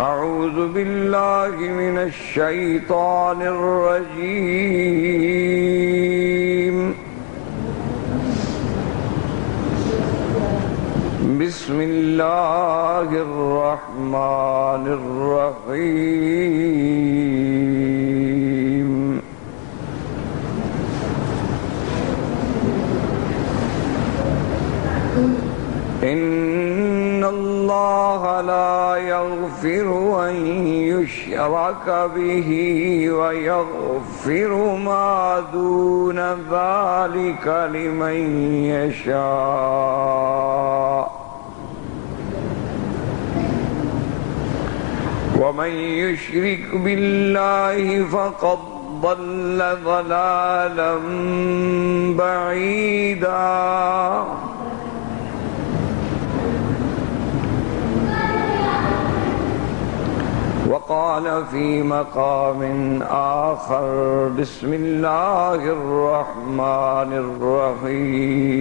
أعوذ بالله من الشيطان الرجيم بسم الله الرحمن الرحيم إن الله لا يغفر أن يشرك به ويغفر ما دون ذلك لمن يشاء ومن يشرك بالله فقد ضل ضلالا بعيدا وقال في مقام آخر بسم الله الرحمن الرحيم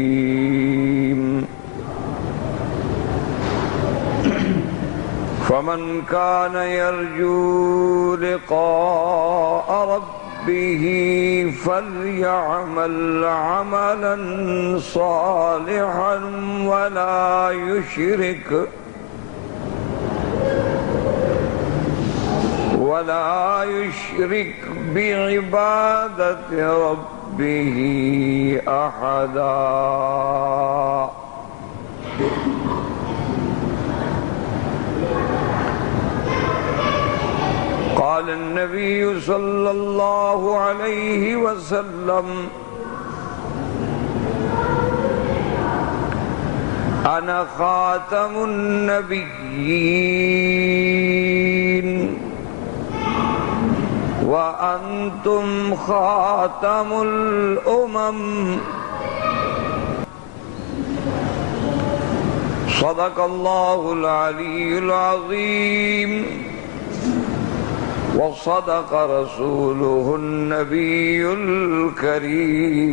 فمن كان يرجو لقاء ربه فليعمل عملا صالحا ولا يشرك بعبادة ربه أحدا. قال النبي صلى الله عليه وسلم أنا خاتم النبيين وأنتم خاتم الأمم. صدق الله العلي العظيم وصدق رسوله النبي الكريم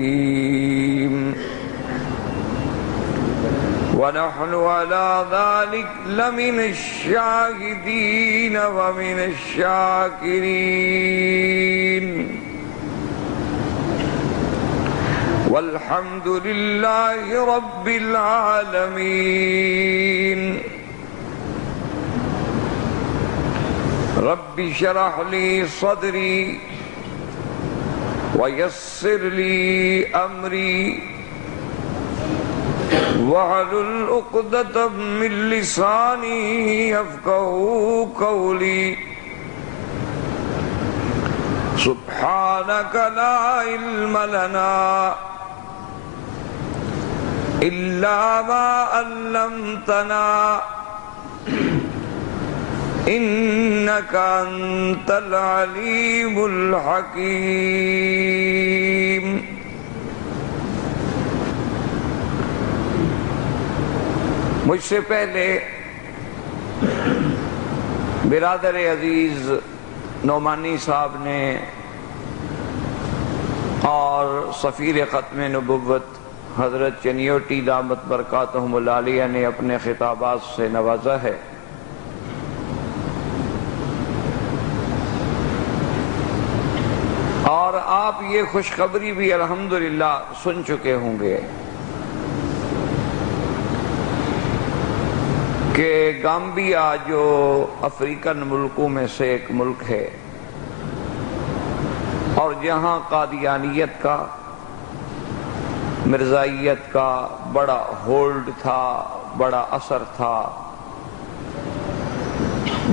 ونحن على ذلك لمن الشاهدين ومن الشاكرين والحمد لله رب العالمين. رب اشرح لي صدري ويسر لي أمري واحلل عقدة من لساني يفقهوا قولي. سبحانك لا علم لنا إلا ما علمتنا إنك أنت العليم الحكيم. مجھ سے پہلے برادر عزیز نعمانی صاحب نے اور سفیر ختم نبوت حضرت چنیوٹی دامت برکاتہم العالیہ نے اپنے خطابات سے نوازا ہے. اور آپ یہ خوشخبری بھی الحمدللہ سن چکے ہوں گے کہ گامبیا جو افریقن ملکوں میں سے ایک ملک ہے اور جہاں قادیانیت کا مرزائیت کا بڑا ہولڈ تھا، بڑا اثر تھا،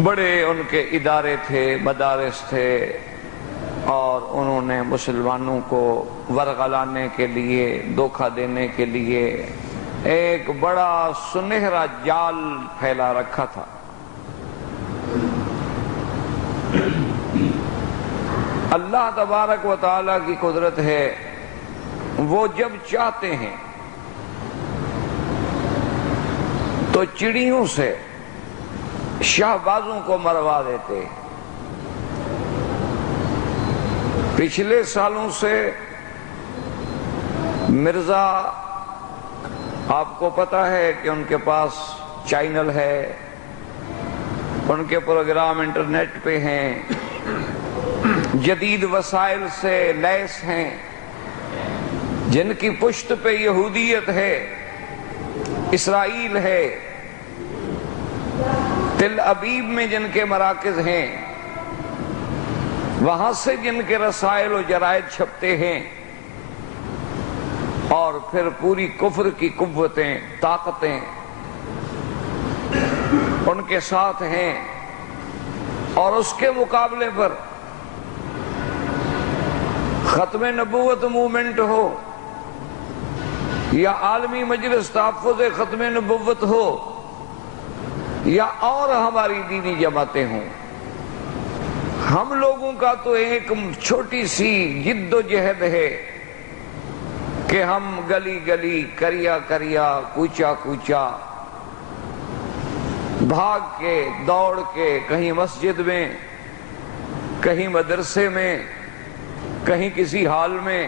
بڑے ان کے ادارے تھے، مدارس تھے، اور انہوں نے مسلمانوں کو ورغلانے کے لیے، دھوکہ دینے کے لیے ایک بڑا سنہرا جال پھیلا رکھا تھا. اللہ تبارک و تعالیٰ کی قدرت ہے، وہ جب چاہتے ہیں تو چڑیوں سے شہبازوں کو مروا دیتے. پچھلے سالوں سے مرزا آپ کو پتا ہے کہ ان کے پاس چینل ہے، ان کے پروگرام انٹرنیٹ پہ ہیں، جدید وسائل سے لیس ہیں، جن کی پشت پہ یہودیت ہے، اسرائیل ہے، تل ابیب میں جن کے مراکز ہیں، وہاں سے جن کے رسائل و جرائد چھپتے ہیں، اور پھر پوری کفر کی قوتیں، طاقتیں ان کے ساتھ ہیں، اور اس کے مقابلے پر ختم نبوت موومنٹ ہو یا عالمی مجلس تحفظ ختم نبوت ہو یا اور ہماری دینی جماعتیں ہوں، ہم لوگوں کا تو ایک چھوٹی سی جد و جہد ہے کہ ہم گلی گلی، کریا کریا، کوچا کوچا بھاگ کے، دوڑ کے، کہیں مسجد میں، کہیں مدرسے میں، کہیں کسی حال میں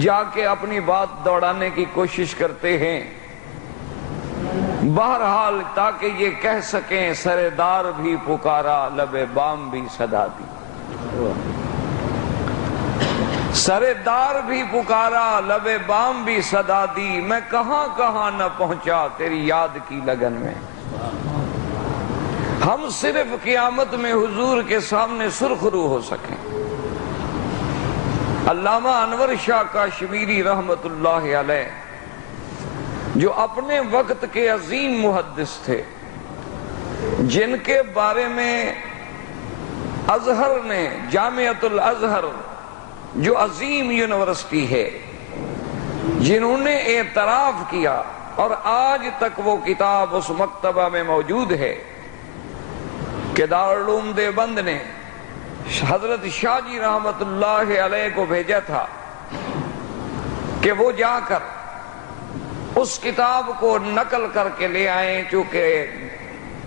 جا کے اپنی بات دوڑانے کی کوشش کرتے ہیں، بہرحال تاکہ یہ کہہ سکیں سردار بھی پکارا، لب بام بھی صدا دی، سردار بھی پکارا، لب بام بھی صدا دی، میں کہاں کہاں نہ پہنچا تیری یاد کی لگن میں۔ ہم صرف قیامت میں حضور کے سامنے سرخرو ہو سکیں۔ علامہ انور شاہ کاشمیری رحمت اللہ علیہ، جو اپنے وقت کے عظیم محدث تھے، جن کے بارے میں ازہر نے، جامعۃ الازہر جو عظیم یونیورسٹی ہے، جنہوں نے اعتراف کیا اور آج تک وہ کتاب اس مکتبہ میں موجود ہے کہ دارالعلوم دیوبند نے حضرت شاہ جی رحمت اللہ علیہ کو بھیجا تھا کہ وہ جا کر اس کتاب کو نقل کر کے لے آئیں، چونکہ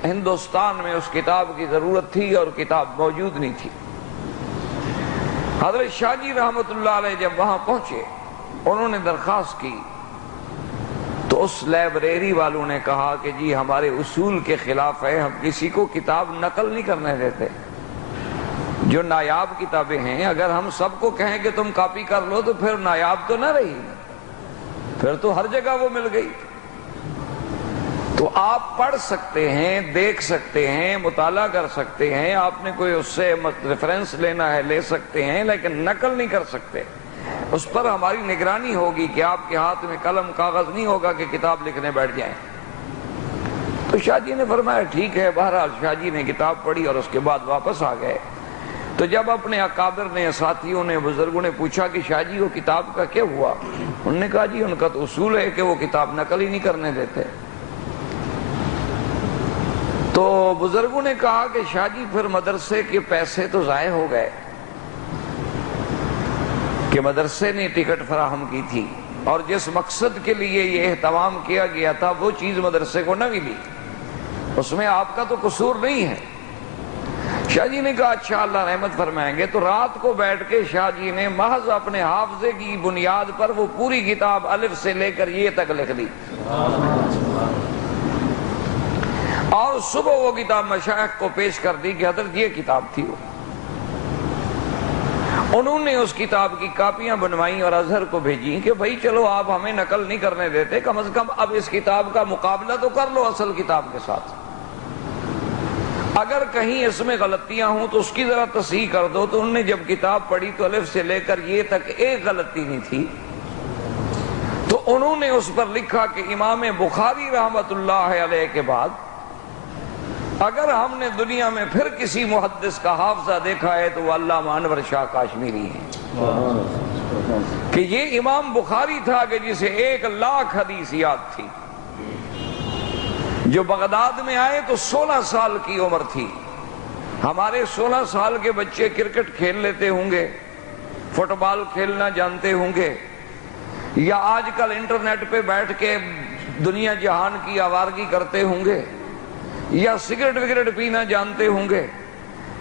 ہندوستان میں اس کتاب کی ضرورت تھی اور کتاب موجود نہیں تھی۔ حضرت شاہ جی رحمت اللہ علیہ جب وہاں پہنچے، انہوں نے درخواست کی تو اس لائبریری والوں نے کہا کہ جی ہمارے اصول کے خلاف ہے، ہم کسی کو کتاب نقل نہیں کرنے دیتے، جو نایاب کتابیں ہیں اگر ہم سب کو کہیں کہ تم کاپی کر لو تو پھر نایاب تو نہ رہی، پھر تو ہر جگہ وہ مل گئی۔ تو آپ پڑھ سکتے ہیں، دیکھ سکتے ہیں، مطالعہ کر سکتے ہیں، آپ نے کوئی اس سے ریفرنس لینا ہے لے سکتے ہیں، لیکن نقل نہیں کر سکتے۔ اس پر ہماری نگرانی ہوگی کہ آپ کے ہاتھ میں قلم کاغذ نہیں ہوگا کہ کتاب لکھنے بیٹھ جائیں۔ تو شاہ جی نے فرمایا ٹھیک ہے۔ بہرحال شاہ جی نے کتاب پڑھی اور اس کے بعد واپس آ گئے۔ تو جب اپنے اکابر نے، ساتھیوں نے، بزرگوں نے پوچھا کہ شاہ جی وہ کتاب کا کیا ہوا، انہوں نے کہا جی ان کا تو اصول ہے کہ وہ کتاب نقل ہی نہیں کرنے دیتے۔ تو بزرگوں نے کہا کہ شاہ جی پھر مدرسے کے پیسے تو ضائع ہو گئے کہ مدرسے نے ٹکٹ فراہم کی تھی، اور جس مقصد کے لیے یہ اہتمام کیا گیا تھا وہ چیز مدرسے کو نہ ملی، اس میں آپ کا تو قصور نہیں ہے۔ شاہ جی نے کہا اچھا اللہ رحمت فرمائیں گے۔ تو رات کو بیٹھ کے شاہ جی نے محض اپنے حافظے کی بنیاد پر وہ پوری کتاب الف سے لے کر یہ تک لکھ دی، اور صبح وہ کتاب مشائخ کو پیش کر دی کہ حضرت یہ کتاب تھی وہ۔ انہوں نے اس کتاب کی کاپیاں بنوائیں اور ازہر کو بھیجیں کہ بھائی چلو آپ ہمیں نقل نہیں کرنے دیتے، کم از کم اب اس کتاب کا مقابلہ تو کر لو اصل کتاب کے ساتھ، اگر کہیں اس میں غلطیاں ہوں تو اس کی ذرا تصحیح کر دو۔ تو انہوں نے جب کتاب پڑھی تو الف سے لے کر یہ تک ایک غلطی نہیں تھی، تو انہوں نے اس پر لکھا کہ امام بخاری رحمت اللہ علیہ کے بعد اگر ہم نے دنیا میں پھر کسی محدث کا حافظہ دیکھا ہے تو وہ علامہ انور شاہ کاشمیری ہیں، کہ یہ امام بخاری تھا کہ جسے 1,00,000 حدیث یاد تھی، جو بغداد میں آئے تو 16 سال کی عمر تھی۔ ہمارے 16 سال کے بچے کرکٹ کھیل لیتے ہوں گے، فٹ بال کھیلنا جانتے ہوں گے، یا آج کل انٹرنیٹ پہ بیٹھ کے دنیا جہان کی آوارگی کرتے ہوں گے، یا سگریٹ وگریٹ پینا جانتے ہوں گے،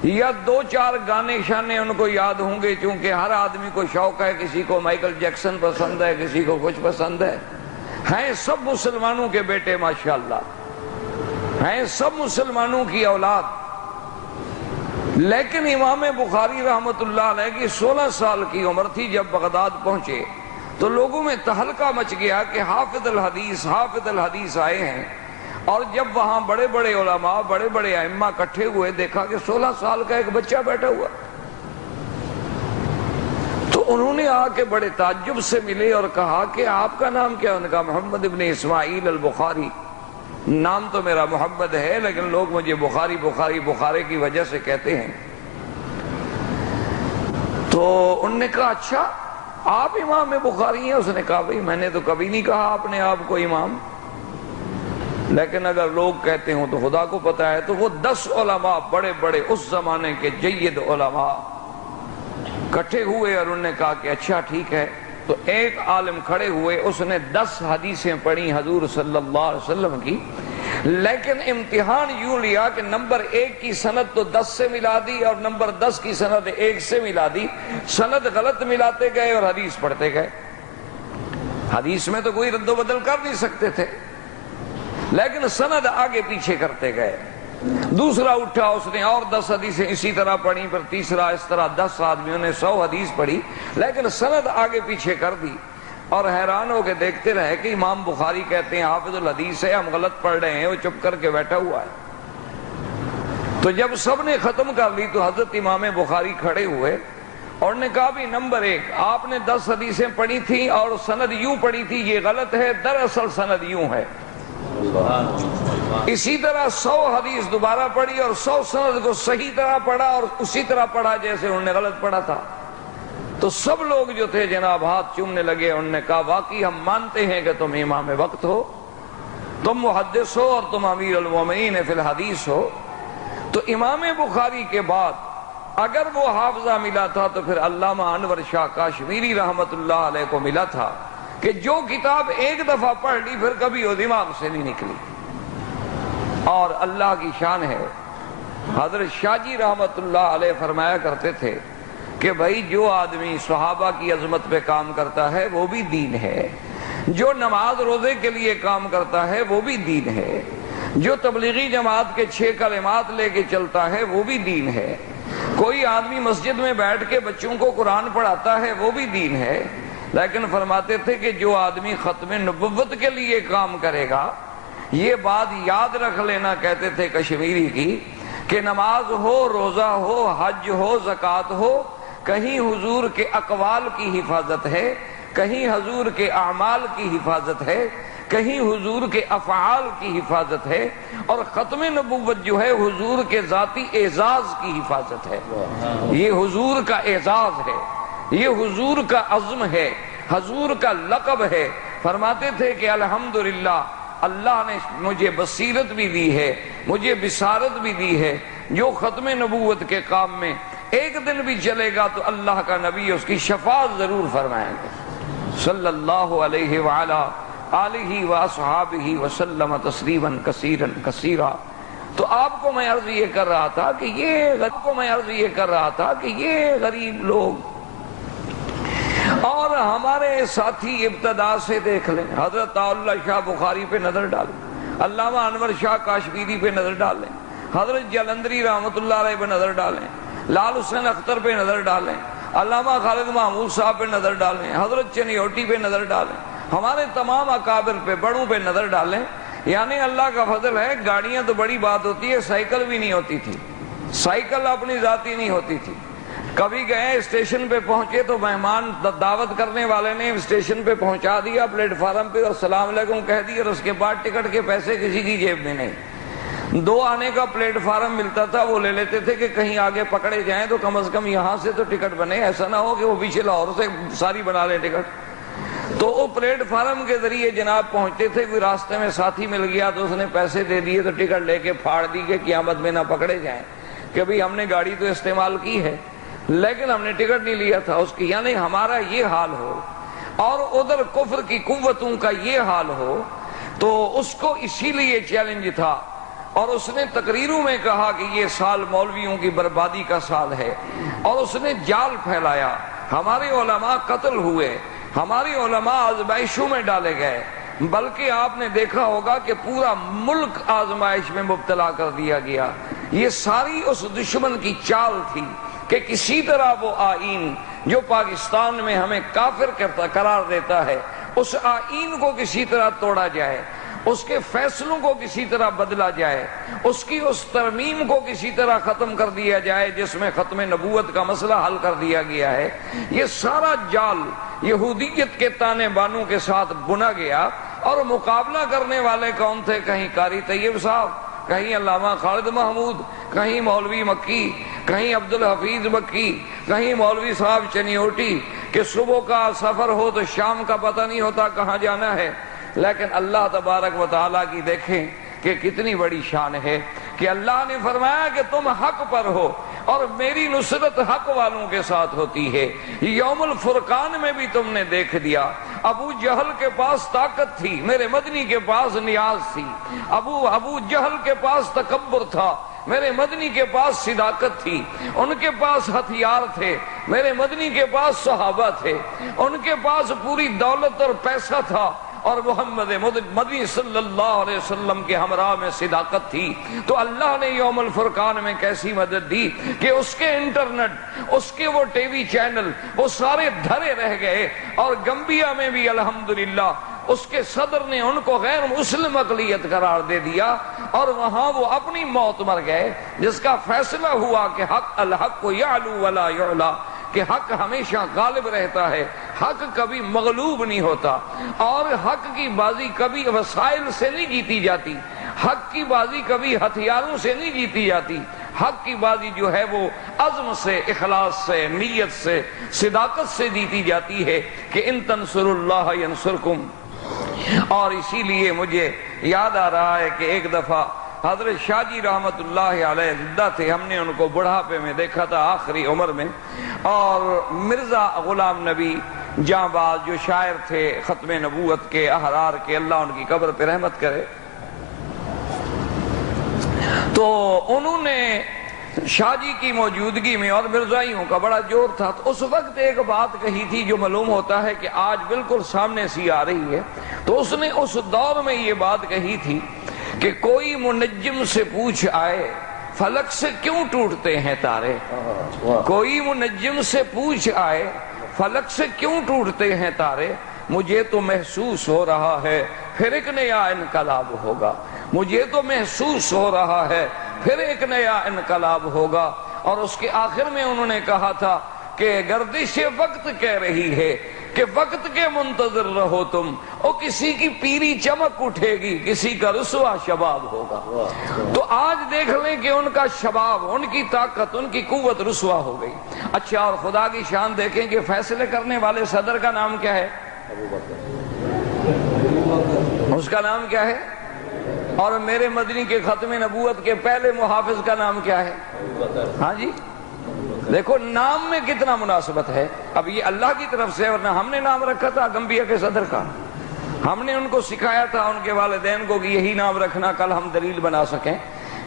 یا 2-4 گانے شانے ان کو یاد ہوں گے، چونکہ ہر آدمی کو شوق ہے، کسی کو مائیکل جیکسن پسند ہے، کسی کو کچھ پسند ہے، ہیں سب مسلمانوں کے بیٹے ماشاءاللہ، ہیں سب مسلمانوں کی اولاد، لیکن امام بخاری رحمت اللہ علیہ کی 16 سال کی عمر تھی جب بغداد پہنچے تو لوگوں میں تہلکہ مچ گیا کہ حافظ الحدیث آئے ہیں، اور جب وہاں بڑے بڑے علماء بڑے بڑے ائمہ اکٹھے ہوئے دیکھا کہ 16 سال کا ایک بچہ بیٹھا ہوا، تو انہوں نے آ کے بڑے تعجب سے ملے اور کہا کہ آپ کا نام کیا؟ انہوں نے کہا محمد ابن اسماعیل البخاری، نام تو میرا محمد ہے لیکن لوگ مجھے بخارے کی وجہ سے کہتے ہیں۔ تو انہوں نے کہا اچھا آپ امام بخاری ہیں؟ اس نے کہا بھئی میں نے تو کبھی نہیں کہا اپنے آپ کو امام، لیکن اگر لوگ کہتے ہوں تو خدا کو پتا ہے۔ تو وہ 10 علماء بڑے بڑے اس زمانے کے جید علماء کٹھے ہوئے اور انہوں نے کہا کہ اچھا ٹھیک ہے۔ تو ایک عالم کھڑے ہوئے، اس نے 10 حدیثیں پڑھی حضور صلی اللہ علیہ وسلم کی، لیکن امتحان یوں لیا کہ نمبر 1 کی سند تو 10 سے ملا دی اور نمبر 10 کی سند 1 سے ملا دی، سند غلط ملاتے گئے اور حدیث پڑھتے گئے۔ حدیث میں تو کوئی رد و بدل کر نہیں سکتے تھے، لیکن سند آگے پیچھے کرتے گئے۔ دوسرا اٹھا، اس نے اور 10 حدیثیں اسی طرح پڑھی، پھر تیسرا اس طرح 10 آدمیوں نے 100 حدیث پڑھی، لیکن سند آگے پیچھے کر دی، اور حیران ہو کے دیکھتے رہے کہ امام بخاری کہتے ہیں حافظ الحدیث ہے، ہم غلط پڑھ رہے ہیں، وہ چپ کر کے بیٹھا ہوا ہے۔ تو جب سب نے ختم کر لی تو حضرت امام بخاری کھڑے ہوئے اور نے کہا بھی نمبر 1 آپ نے 10 حدیثیں پڑھی تھی اور سند یوں پڑھی تھی، یہ غلط ہے، دراصل سند یوں ہے۔ اسی طرح 100 حدیث دوبارہ پڑھی اور 100 سند کو صحیح طرح پڑھا اور اسی طرح پڑھا جیسے انہوں نے غلط پڑھا تھا۔ تو سب لوگ جو تھے جناب ہاتھ چومنے لگے، انہوں نے کہا واقعی ہم مانتے ہیں کہ تم امام وقت ہو، تم محدث ہو اور تم امیر المومنین فی الحدیث ہو۔ تو امام بخاری کے بعد اگر وہ حافظہ ملا تھا تو پھر علامہ انور شاہ کاشمیری رحمت اللہ علیہ کو ملا تھا کہ جو کتاب ایک دفعہ پڑھ لی پھر کبھی وہ دماغ سے نہیں نکلی۔ اور اللہ کی شان ہے، حضرت شاہ جی رحمت اللہ علیہ فرمایا کرتے تھے کہ بھائی جو آدمی صحابہ کی عظمت پہ کام کرتا ہے وہ بھی دین ہے، جو نماز روزے کے لیے کام کرتا ہے وہ بھی دین ہے، جو تبلیغی جماعت کے 6 کلمات لے کے چلتا ہے وہ بھی دین ہے، کوئی آدمی مسجد میں بیٹھ کے بچوں کو قرآن پڑھاتا ہے وہ بھی دین ہے۔ لیکن فرماتے تھے کہ جو آدمی ختم نبوت کے لیے کام کرے گا، یہ بات یاد رکھ لینا کہتے تھے کشمیری کی، کہ نماز ہو، روزہ ہو، حج ہو، زکوٰۃ ہو، کہیں حضور کے اقوال کی حفاظت ہے، کہیں حضور کے اعمال کی حفاظت ہے، کہیں حضور کے افعال کی حفاظت ہے، اور ختم نبوت جو ہے حضور کے ذاتی اعزاز کی حفاظت ہے۔ یہ حضور کا اعزاز ہے، یہ حضور کا عزم ہے، حضور کا لقب ہے۔ فرماتے تھے کہ الحمدللہ اللہ نے مجھے بصیرت بھی دی ہے، مجھے بصارت بھی دی ہے، جو ختم نبوت کے کام میں ایک دن بھی چلے گا تو اللہ کا نبی اس کی شفاعت ضرور فرمائیں گے۔ صلی اللہ علیہ وعلا آلہ واصحابہ وسلم تسلیما کثیرا کثیرا۔ تو آپ کو میں عرض یہ کر رہا تھا کہ یہ غریب لوگ اور ہمارے ساتھی ابتدا سے دیکھ لیں، حضرت اللہ شاہ بخاری پہ نظر ڈالیں، علامہ انور شاہ کاشمیری پہ نظر ڈالیں، حضرت جلندری رحمت اللہ علیہ پہ نظر ڈالیں، لال حسین اختر پہ نظر ڈالیں، علامہ خالد محمود صاحب پہ نظر ڈالیں، حضرت چنیوٹی پہ نظر ڈالیں، ہمارے تمام اکابر پہ بڑوں پہ نظر ڈالیں۔ یعنی اللہ کا فضل ہے، گاڑیاں تو بڑی بات ہوتی ہے، سائیکل بھی نہیں ہوتی تھی، سائیکل اپنی ذاتی نہیں ہوتی تھی۔ کبھی گئے اسٹیشن پہ پہنچے تو مہمان دعوت کرنے والے نے اسٹیشن پہ پہنچا دیا پلیٹ فارم پہ اور السلام علیکم کہہ دیا، اور اس کے بعد ٹکٹ کے پیسے کسی کی جیب میں نہیں۔ 2 آنے کا پلیٹ فارم ملتا تھا، وہ لے لیتے تھے کہ کہیں آگے پکڑے جائیں تو کم از کم یہاں سے تو ٹکٹ بنے، ایسا نہ ہو کہ وہ پیچھے لاہور سے ساری بنا لیں ٹکٹ۔ تو وہ پلیٹ فارم کے ذریعے جناب پہنچتے تھے، کوئی راستے میں ساتھی مل گیا تو اس نے پیسے دے دیے تو ٹکٹ لے کے پھاڑ دی کہ قیامت میں نہ پکڑے جائیں کہ بھئی ہم نے گاڑی تو استعمال کی ہے لیکن ہم نے ٹکٹ نہیں لیا تھا اس کی۔ یعنی ہمارا یہ حال ہو اور ادھر کفر کی قوتوں کا یہ حال ہو تو اس کو اسی لیے چیلنج تھا، اور اس نے تقریروں میں کہا کہ یہ سال مولویوں کی بربادی کا سال ہے، اور اس نے جال پھیلایا، ہمارے علماء قتل ہوئے، ہمارے علماء آزمائشوں میں ڈالے گئے، بلکہ آپ نے دیکھا ہوگا کہ پورا ملک آزمائش میں مبتلا کر دیا گیا۔ یہ ساری اس دشمن کی چال تھی کہ کسی طرح وہ آئین جو پاکستان میں ہمیں کافر قرار دیتا ہے، اس آئین کو کسی طرح توڑا جائے، اس کے فیصلوں کو کسی طرح بدلا جائے، اس کی اس ترمیم کو کسی طرح ختم کر دیا جائے جس میں ختم نبوت کا مسئلہ حل کر دیا گیا ہے۔ یہ سارا جال یہودیت کے تانے بانوں کے ساتھ بنا گیا، اور مقابلہ کرنے والے کون تھے؟ کہیں قاری طیب صاحب، کہیں علامہ خالد محمود، کہیں مولوی مکی، کہیں عبدالحفیظ مکی، کہیں مولوی صاحب چنیوٹی، کہ صبح کا سفر ہو تو شام کا پتہ نہیں ہوتا کہاں جانا ہے۔ لیکن اللہ تبارک و تعالیٰ کی دیکھیں کہ کتنی بڑی شان ہے کہ اللہ نے فرمایا کہ تم حق پر ہو اور میری نصرت حق والوں کے ساتھ ہوتی ہے۔ یوم الفرقان میں بھی تم نے دیکھ دیا، ابو جہل کے پاس طاقت تھی، میرے مدنی کے پاس نیاز تھی۔ ابو جہل کے پاس تکبر تھا، میرے مدنی کے پاس صداقت تھی۔ ان کے پاس ہتھیار تھے، میرے مدنی کے پاس صحابہ تھے۔ ان کے پاس پوری دولت اور پیسہ تھا، اور محمد مدنی صلی اللہ علیہ وسلم کے ہمراہ میں صداقت تھی۔ تو اللہ نے یوم الفرقان میں کیسی مدد دی کہ اس کے انٹرنیٹ، اس کے وہ ٹی وی چینل، وہ سارے دھرے رہ گئے، اور گمبیا میں بھی الحمدللہ اس کے صدر نے ان کو غیر مسلم اقلیت قرار دے دیا، اور وہاں وہ اپنی موت مر گئے، جس کا فیصلہ ہوا کہ حق الحق یعلو ولا یعلا، کہ حق ہمیشہ غالب رہتا ہے، حق کبھی مغلوب نہیں ہوتا، اور حق کی بازی کبھی وسائل سے نہیں جیتی جاتی، حق کی بازی کبھی ہتھیاروں سے نہیں جیتی جاتی، حق کی بازی جو ہے وہ عزم سے، اخلاص سے، نیت سے، صداقت سے جیتی جاتی ہے کہ ان تنصروا اللہ ینصرکم۔ اور اسی لیے مجھے یاد آ رہا ہے کہ ایک دفعہ حضرت شاہ جی رحمت اللہ علیہ زندہ تھے، ہم نے ان کو بڑھاپے میں دیکھا تھا، آخری عمر میں، اور مرزا غلام نبی جاں باز جو شاعر تھے ختم نبوت کے، احرار کے، اللہ ان کی قبر پہ رحمت کرے، تو انہوں نے شاہ جی کی موجودگی میں، اور مرزائیوں کا بڑا جور تھا، تو اس وقت ایک بات کہی تھی جو معلوم ہوتا ہے کہ آج بالکل سامنے سی آ رہی ہے۔ تو اس نے اس دور میں یہ بات کہی تھی کہ کوئی منجم سے پوچھ آئے فلک سے کیوں ٹوٹتے ہیں تارے، کوئی منجم سے پوچھ آئے فلک سے کیوں ٹوٹتے ہیں تارے، مجھے تو محسوس ہو رہا ہے پھر ایک نیا انقلاب ہوگا، مجھے تو محسوس ہو رہا ہے پھر ایک نیا انقلاب ہوگا۔ اور اس کے آخر میں انہوں نے کہا تھا کہ گردش وقت کہہ رہی ہے کہ وقت کے منتظر رہو تم، او کسی کی پیری چمک اٹھے گی، کسی کا رسوا شباب ہوگا۔ تو آج دیکھ لیں کہ ان کا شباب، ان کی طاقت، ان کی قوت رسوا ہو گئی۔ اچھا، اور خدا کی شان دیکھیں کہ فیصلے کرنے والے صدر کا نام کیا ہے؟ اس کا نام کیا ہے؟ اور میرے مدنی کے ختم نبوت کے پہلے محافظ کا نام کیا ہے؟ ہاں جی، دیکھو نام میں کتنا مناسبت ہے۔ اب یہ اللہ کی طرف سے، ورنہ ہم نے نام رکھا تھا گمبیا کے صدر کا، ہم نے ان کو سکھایا تھا، ان کے والدین کو، کہ یہی نام رکھنا، کل ہم دلیل بنا سکیں۔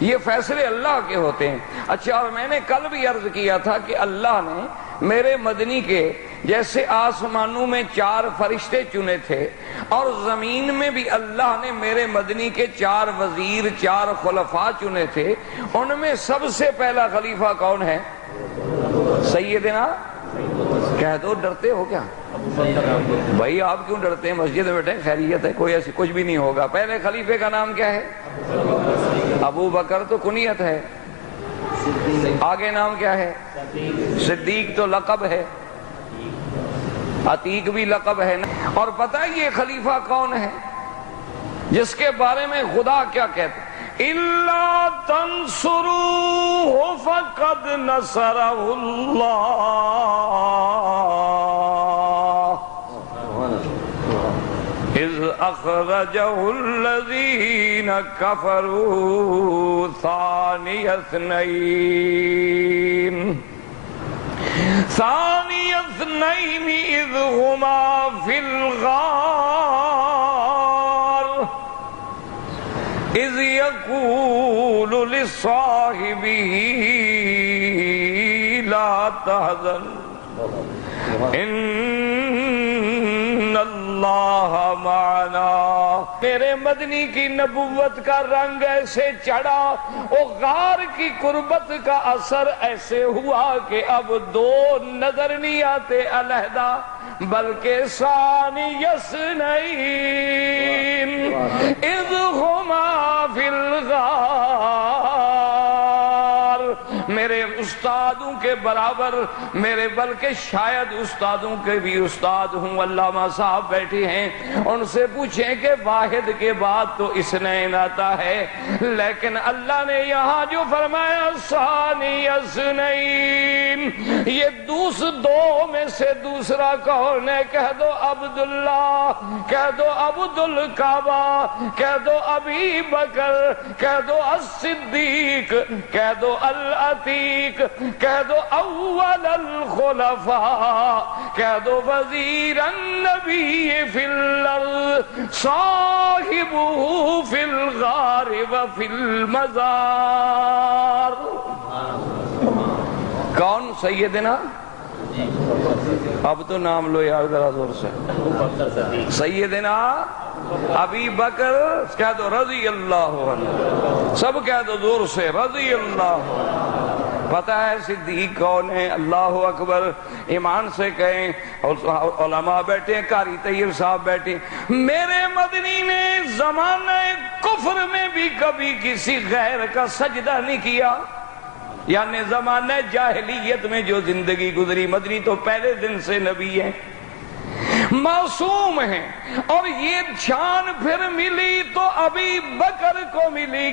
یہ فیصلے اللہ کے ہوتے ہیں۔ اچھا، اور میں نے کل بھی عرض کیا تھا کہ اللہ نے میرے مدنی کے جیسے آسمانوں میں 4 فرشتے چنے تھے، اور زمین میں بھی اللہ نے میرے مدنی کے 4 وزیر، 4 خلفاء چنے تھے۔ ان میں سب سے پہلا خلیفہ کون ہے؟ سیدنا، کہہ دو، ڈرتے ہو کیا بھائی؟ آپ کیوں ڈرتے ہیں؟ مسجد میں بیٹھے، خیریت ہے، کوئی ایسی کچھ بھی نہیں ہوگا۔ پہلے خلیفے کا نام کیا ہے؟ ابو بکر تو کنیت ہے، آگے نام کیا ہے؟ صدیق تو لقب ہے، عتیق بھی لقب ہے۔ اور پتہ ہے یہ خلیفہ کون ہے جس کے بارے میں خدا کیا کہتے ہیں؟ إِلَّا تَنْصُرُوهُ فَقَدْ نَصَرَهُ اللَّهُ إِذْ أَخْرَجَهُ الَّذِينَ كَفَرُوا ثَانِيَ اثْنَيْنِ إِذْ هُمَا فِي الْغَارِ إِذْ يَقُولُ لِصَاحِبِهِ لَا تَحْزَنْ إِنَّ اللَّهَ اللہ معنا. میرے مدنی کی نبوت کا رنگ ایسے چڑھا، وہ غار کی قربت کا اثر ایسے ہوا کہ اب دو نظر نہیں آتے علیحدہ، بلکہ ثانی اثنین اذ ہما فی الغار. میرے استادوں کے برابر، میرے بلکہ شاید استادوں کے بھی استاد ہوں، علامہ صاحب بیٹھے ہیں، ان سے پوچھیں کہ واحد کے بعد تو اثنین آتا ہے، لیکن اللہ نے یہاں جو فرمایا ثانی اثنین، یہ دو میں سے دوسرا کون ہے؟ کہہ دو عبداللہ، کہہ دو عبد الکعبہ، کہہ دو ابی بکر، کہہ دو الصدیق، کہہ دو العتیق، کہہ دو اول الخلفاء، کہہ دو وزیر النبی فی الارض، صاحبہ فی الغار وفی المزار. کون؟ سیدنا، اب تو نام لو یار ذرا زور سے. سیدنا ابی بکر، کہہ دو رضی اللہ عنہ، سب کہہ دو زور سے رضی اللہ عنہ. پتہ ہے صدیق کون ہے؟ اللہ اکبر. ایمان سے کہیں. علماء بیٹھے ہیں، قاری طیب صاحب بیٹھے. میرے مدنی نے زمانہ کفر میں بھی کبھی کسی غیر کا سجدہ نہیں کیا، یعنی زمانہ جاہلیت میں جو زندگی گزری، مدنی تو پہلے دن سے نبی ہے، معصوم ہیں. اور یہ شان پھر ملی تو ابی بکر کو ملی